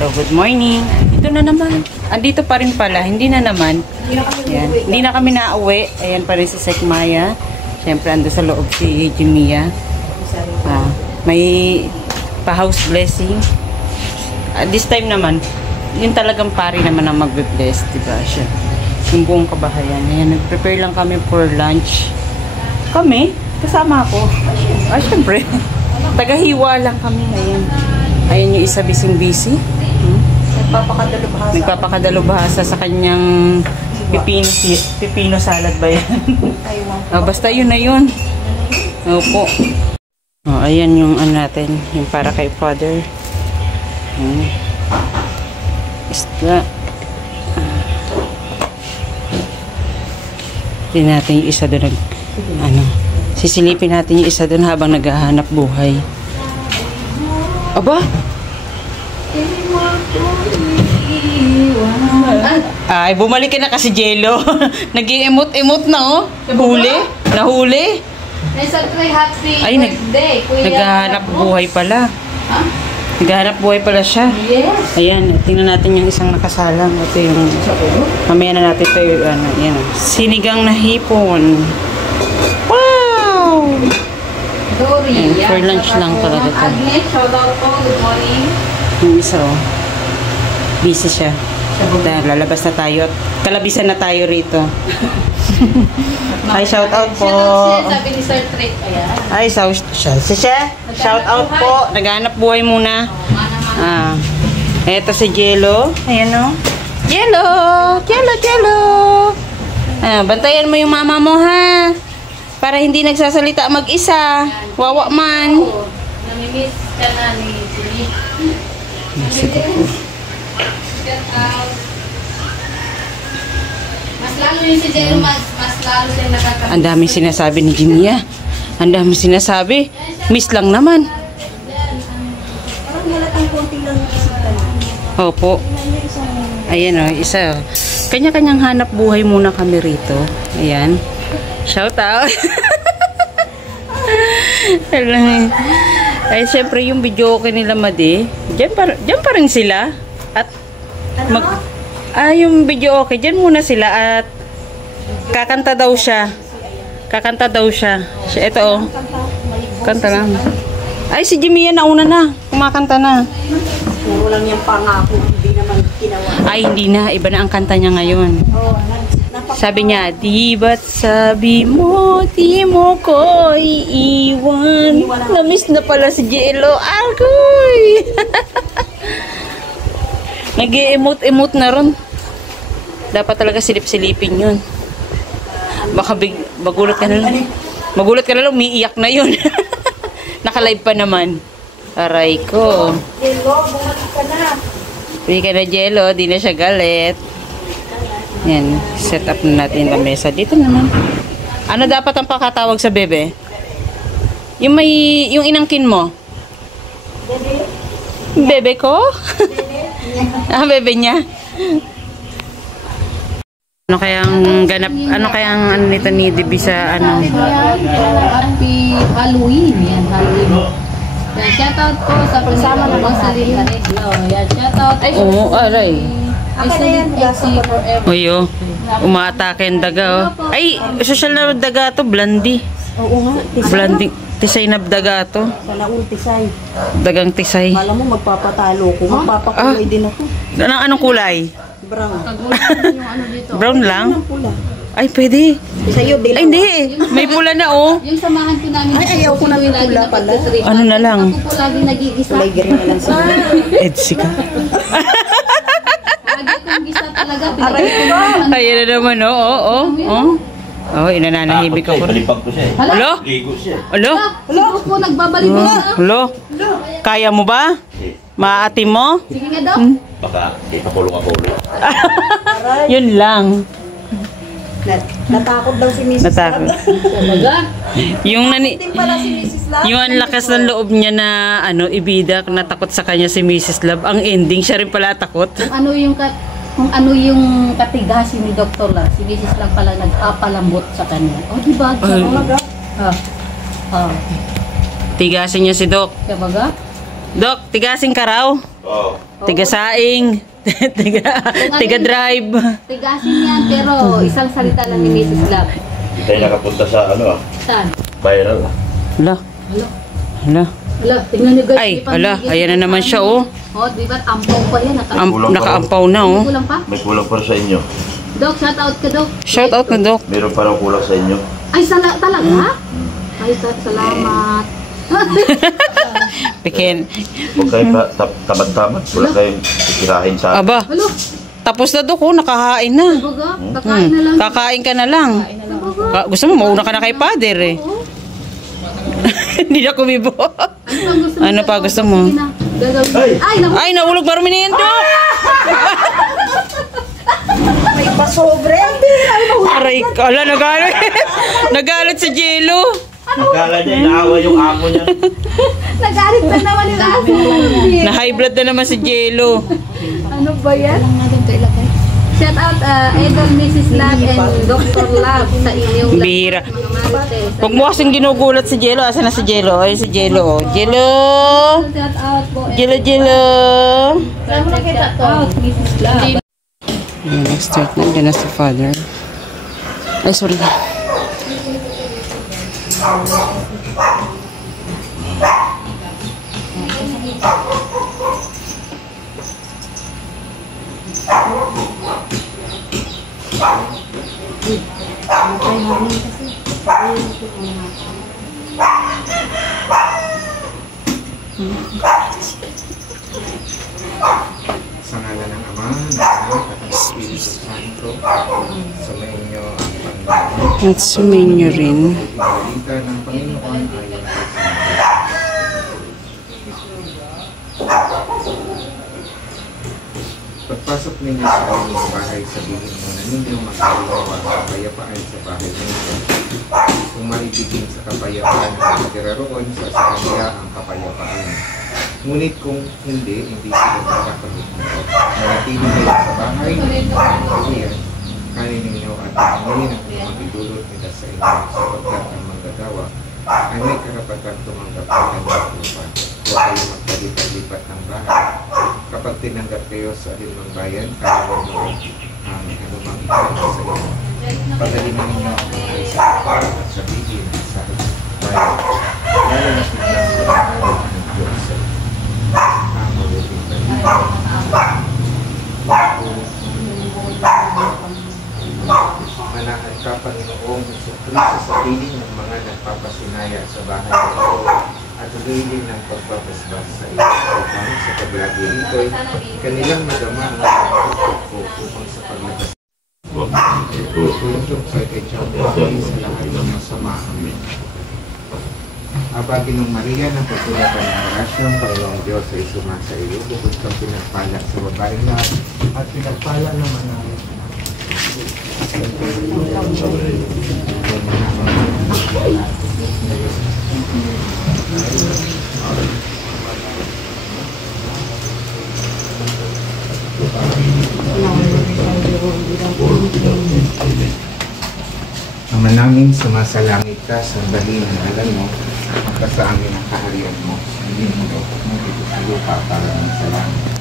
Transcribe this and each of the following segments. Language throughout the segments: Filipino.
Hello, good morning. Ito na naman. Andito pa rin pala. Hindi na naman. Ayan. Hindi na kami nauwi. Ayan pa rin si Sekmaya. Siyempre, ando sa loob si Jimia. May pa-house blessing. This time naman, yung talagang pari naman ang magbe-bless. Diba siya? Yung buong kabahayan. Ayan, nag-prepare lang kami for lunch. Kami? Kasama ako. Siyempre. Tagahiwa lang kami. Ayan. Ayan yung isa busy-busy. Nagpapakadalubhasa sa kanyang pipino salad ba yan? Basta yun na yun. Opo. Ayan yung ano natin. Yung para kay Father. Isda. Tingnan natin yung isa doon. Sisilipin natin yung isa doon habang naghahanap buhay. Aba? Ay, bumalik ka na kasi Jello. Nag-i-emote-emote na, oh. Huli? Nahuli? Ay, naghahanap buhay pala. Naghahanap buhay pala siya. Yes. Ayan, tingnan natin yung isang nakasalang. Ito yung, mamaya na natin ito yung, yan, sinigang na hipon. Wow! Ayan, for lunch lang talaga ito. Agnes, shout out po. Good morning. Yung isa, oh. Busy siya. Lalabas na tayo at kalabisan na tayo rito. Ay, shout out po. Sabi ni Sir Trick. Ay, shout out po. Naghanap buhay muna. Eto si Jello. Ayan, oh. Jello! Bantayan mo yung mama mo, ha? Para hindi nagsasalita mag-isa. Wawa man. Namimiss ka na ni Sili. Sige po. Mas lalo yung si Jello, mas lalo siya nakakamiss. Ang daming sinasabi ni Jimia. Ang daming sinasabi. Miss lang naman. Parang halatang konti lang isip ka na. Opo. Ayan, oh, isa. Kanya-kanyang hanap buhay muna kami rito. Ayan. Shout out. Ay, syempre yung video okay nila, Madi. Diyan pa rin sila. At yung video okay, diyan muna sila at kakanta daw siya. Ito, oh. Kanta lang. Ay, si Jimmy yan nauna na. Kumakanta na. Puro lang yung pangako. Hindi naman ginawa. Ay, hindi na. Iba na ang kanta niya ngayon. Sabi niya, di ba't sabi mo, di mo ko iiwan. Namiss na pala si Jello. Agoy! Nag-i-emote-emote na ron. Dapat talaga silip-silipin yun. Baka magulat ka na lang. Magulat ka na lang, umiiyak na yun. Naka-live pa naman. Aray ko. Jello, bumalik ka na. Pwede ka na Jello, di na siya galit. Yan, set up na natin ang mesa. Dito naman. Ano dapat ang pakatawag sa bebe? Yung inangkin mo? Bebe? Bebe ko? Bebe niya. Ano kayang ano nito ni Debbie sa ano? Happy Halloween. Yan, Halloween. Yan, shout out po sa kasama ng mga salita. Yan, shout out. Oo, aray. Forever. Uyo, umaatake ang daga, oh. Ay, social na daga to, blandi. Oo nga, tisay. Blandi, tisay na daga to. Salaul tisay. Dagang tisay. Alam mo, magpapatalo ko. Magpapakulay din ako. Anong kulay? Brown. Yung ano dito. Brown lang? Ang pula. Ay, pwede. Sa'yo, dilaw. Ay, hindi. May pula na, oh. Yung samahan ko namin. Ay, ayaw ko na ng pula pala. Ano na lang? Ako po lagi nagigisa. Kulay green na lang sa'yo. Edsi ka. Lagi kong gisa talaga. Ayan na naman, oh. Oh, inananahimik ako. Palipag ko siya eh. Alo? Ligo siya eh. Alo? Hello po, nagbabalik na. Alo? Kaya mo ba? Maaati mo? Sige nga daw. Baka ipakulong ako ulit. Yun lang. Natakot daw si Mrs. Natakot. Talaga? Din pala si Mrs. Love. Yung ang lakas ng loob niya na ibida, natakot sa kanya si Mrs. Love. Ang ending, siya rin pala takot. Kung ano yung katigasin ni Dr. Love, si Mrs. lang pala nagpapalambot sa kanya. O, diba? Ay. Siya baga? Tigasin niya si Doc. Siya baga? Dok, tigasing ka raw? Oo. Tigasaing. Tiga drive. Tigasin yan, pero isang salita lang ni Mrs. Love. Hindi tayo nakapunta sa ano Saan? viral. Hala. Hala. Hala. Hala, tingnan niyo guys. Ay, may hala. pamigay Ayan na sa naman ano. siya, oh. Oh, di ba? Ampaw pa yan. Nakaampaw na, oh. Kulang pa? May kulang pa sa inyo. Dok, shout out ka, Dok. Shout out na, Dok. Meron pa raw kulang sa inyo. Ay, talaga? Ay, salamat. Pikin. Huwag kayo tamad-tamad. Wala kayong titirahin sa Aba, Halo, tapos na, Dok, oh. Nakahain na. baga, kakain na lang. Kakain ka na lang. Gusto mo, mauna ka na kay Father, eh. Oo. Hindi na kumibo. Ano pa gusto mo? Sige na, gagawin. Ay! Ay, naku. Ay, nahulog marami na yan, Dok. May pasobre. Aray ka. Ala, nagalit. Nagalit sa Jello. Akala niya inaawa yung amo niya. Nagalit na naman nila. Na high blood na naman si Jello. Ano ba yan? Shout out Idol Mrs. Love and Dr. Love sa inyong Bihira. mga marites. Huwag mo kasing ginugulat si Jello. Asa na si Jello? Ay, si Jello. Oh. Jello! Shout out po. Jello, Jello! Saan mo nakita to? Mrs. Love. Next start na. Diyan na si Father. Ay, sorry. Sa ngala ng Ama, ng Anak, at ng Espiritu Santo, sumainyo ang Panginoon. At sumainyo rin. Balita ng Panginoon ayon kay Pagpasok ninyo sa inyong bahay, sabihin mo na ninyo magkaliwa ang kapayapaan sa bahay ninyo. Kung maibigin sa kapayapaan ang matira roon, sa kanya ang kapayapaan. Ngunit kung hindi sila magkakalit nito. Manatili kayo sa bahay, kayan, kanin ninyo at amoyin ang inyong idulot nila sa inyo sapagkat ang manggagawa ay may karapatan tumanggap ng kanyang lupa. Huwag kayo magpalipat-lipat ng bahay. Kapag tinanggap kayo sa alinmang bayan, kalawag mo ang anumang ito sa inyo. Pagaliman ninyo ang mga sa kapal at sabihin sa bayan. Lalo na pinagsasabi ng Diyos sa inyo. Ang mabuting balita. Manahan ka, Panginoong Jesucristo, sa piling ng mga nagpapasinaya sa bahay ng ito at tuloy-tuloy ng pagpapasbas sa iyo upang sa paglagi rito'y kanilang madama ang pagpapasbas upang sa paglabas. Tulong sa kay Chawbay sa lahat ng masama. Amen. Aba, Ginong Maria, ng pagtulapan ng orasyong Panginoong Diyos ay sumasa iyo, bukod kang pinagpala sa babaeng lahat at pinagpala naman namin. Ama namin, sumasalangit ka, sandali ng alam mo, sa amin ang kaharian mo. Hindi mo daw mo dito sa lupa para ng sa langit.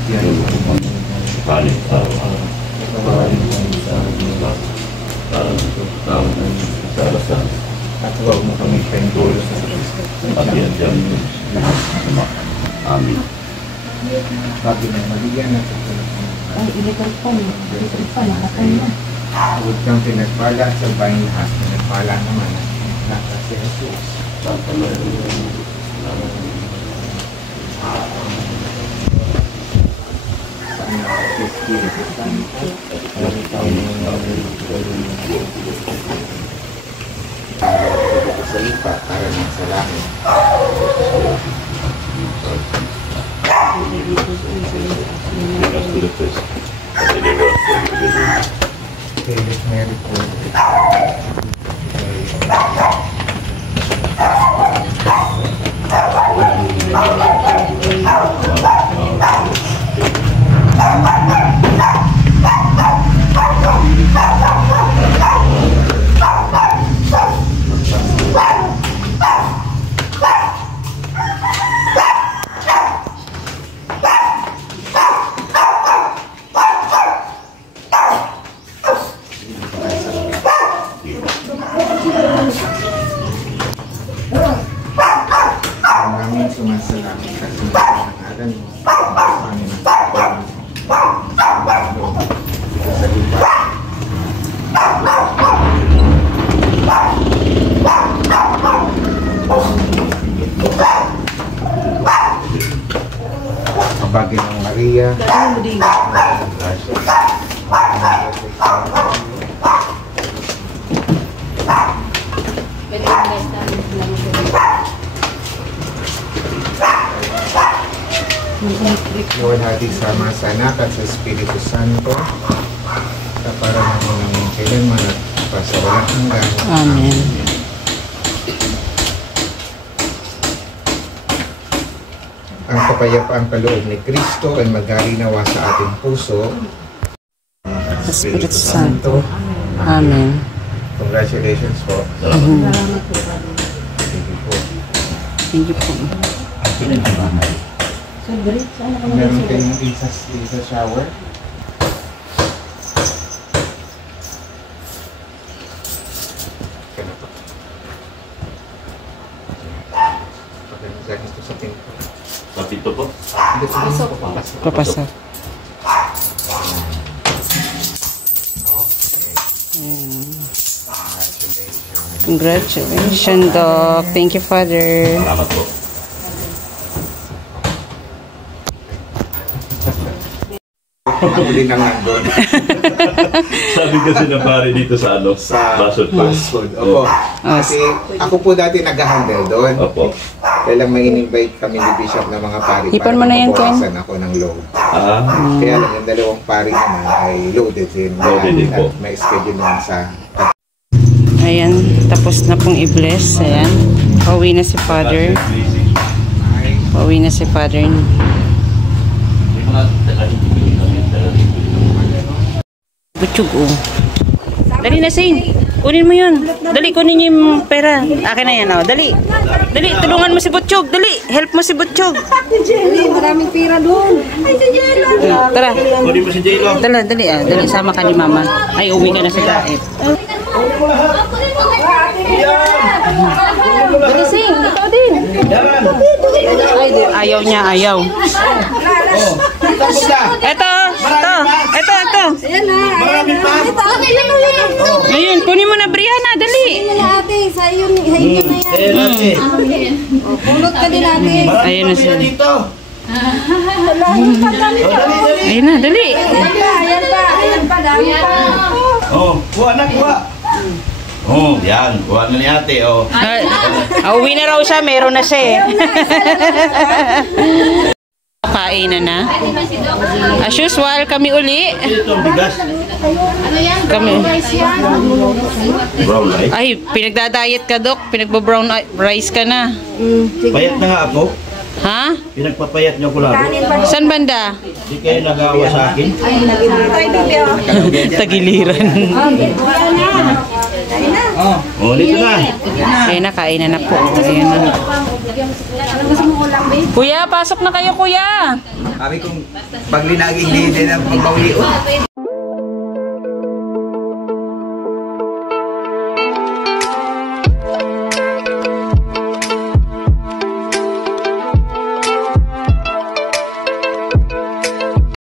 Itiyan mo mo. Kalit araw-araw. Kawarin mo sa lupa. Parang ito, tao na sa alasan. At huwag mo kami paintulo sa Kristo. At yan dyan. Amin. Sabi na, maligyan na sa Kristo. Ay, illegal pa niya. Illegal pa, nakatay na. Huwag kang pinagpala sa bayan lahat. Pinagpala naman na si Jesus. Santa Maria. Sa anak at sa Espiritu Santo. Alam ikaw ng dito sa lipa para ng sa langit. Hail Mary, full of Baginong Maria. Iwalhati sama sa Anak at sa Espiritu Santo, sa para naman ng kailanman at sa walang hanggan. Amen. Ang kapayapaang kaloob ni Kristo ay maghari nawa sa ating puso. Espiritu Santo. Amen. Congratulations po. Mhm. Thank you po. Thank you po. Meron kayong isa shower. Sa pinto. Sa pito po. Papasok. Congratulations, Doc. Thank you, Father. Salamat po. Huli nang nandun. Sabi kasi na pare dito sa ano, Sa Basod po. fast food. Opo. Kasi ako po dati nag-handle doon. Opo. Kaya lang may in-invite kami ni Bishop ng mga pari Ipan mo na yan, Ken. mabawasan ako ng load. Ah, Kaya lang yung dalawang pari naman ay loaded din. Loaded din po. At may schedule naman sa Ayan, tapos na pong i-bless. Ayan. Pauwi na si Father. Pauwi na si Father. Butchog, oh. Dali na, Sing. Kunin mo yun. Dali, kunin niyo yung pera. Akin na yan, oh. Dali. Dali, tulungan mo si Butchog. Dali, help mo si Butchog. Maraming pira doon. Ay, si Jello. Tara. kunin mo si J-Lo. Dala, dali, ah. Dali, sama ka ni Mama. Ay, uwi ka na sa Daet. Dali, Sing. Ikaw din. Ay, ayaw niya, ayaw. Eto. Ayan na. Maraming pa. Ito, okay lang ulit. Ayun, kunin mo na, Brianna. Dali. Ate, sa iyo na yan. Pulot ka din ate. Ayun na siya. Lahat pa kami. Ayun na, dali. Ayan pa, dami pa. Oh, kuha na, kuha. Oh, yan. Kuha na ni ate, oh. Uwi na raw siya, meron na siya eh. Kainan na. As usual, kami uli. Ito ang bigas. Kami. Brown rice. Ay, pinagda-diet ka, Dok. Pinagbo-brown rice ka na. Payat na nga ako. Ha? Pinagpapayat niyo ko lalo. San banda? Hindi kayo nag-aawa sa akin. Tagiliran. Oh, dito na. Ayun na, kainan na po. Ayun na. Kuya, pasok na kayo, kuya. Sabi kong pag linaging hindi din ang pagbawi.